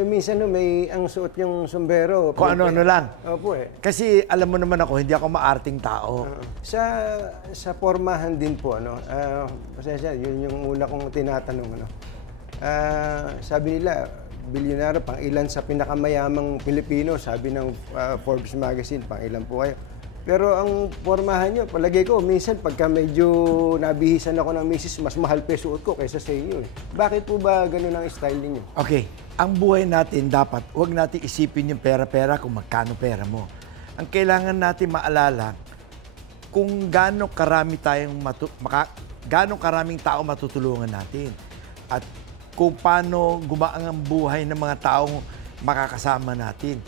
minsan no, may ang suot yung sombrero. Kung ano-ano lang. Opo eh. Kasi alam mo naman ako, hindi ako maarting tao. Sa pormahan din po, ano, pasensya, yun yung una kong tinatanong, ano. Sabi nila, bilyonaryo, pang ilan sa pinakamayamang Pilipino, sabi ng Forbes magazine, pang ilan po kayo. Pero ang pormahan nyo, palagay ko, minsan pagka medyo nabihisan ako ng misis, mas mahal pa yung suot ko kaysa sa inyo. Eh. Bakit po ba ganun ang style ninyo? Okay, ang buhay natin dapat, huwag natin isipin yung pera-pera kung magkano pera mo. Ang kailangan natin maalala, kung gaano karaming tao matutulungan natin. At kung paano gumaang ang buhay ng mga taong makakasama natin.